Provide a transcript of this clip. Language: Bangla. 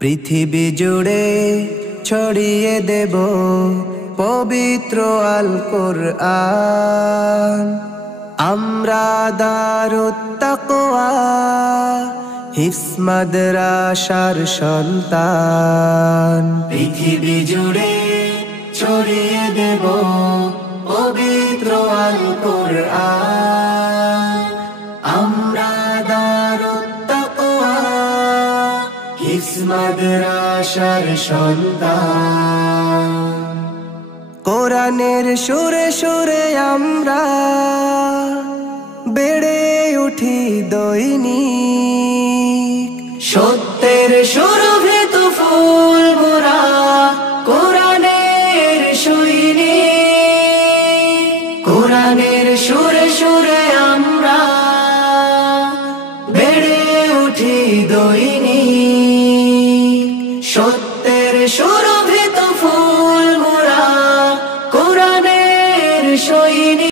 পৃথিবী জুড়ে ছড়িয়ে দেব পবিত্র আল কোরআন। আমরা দারুত তাকওয়া হিফজ মাদ্রাসার সন্তান। পৃথিবী জুড়ে ছড়িয়ে দেব পবিত্র আল কোরআন। আমরা দারুত তাকওয়া হিফজ মাদ্রাসার সন্তান। কোরআনের সুরে সুরে আমরা বেড়ে উঠি দৈনিক। সত্যের সুরভিত ফুল মোরা কোরআনের সৈনিক। কোরআনের সুরে সুরে আমরা বেড়ে উঠি দৈনিক। সত্যের সুরভিত ফুল মোরা কোরআনের সৈনিক।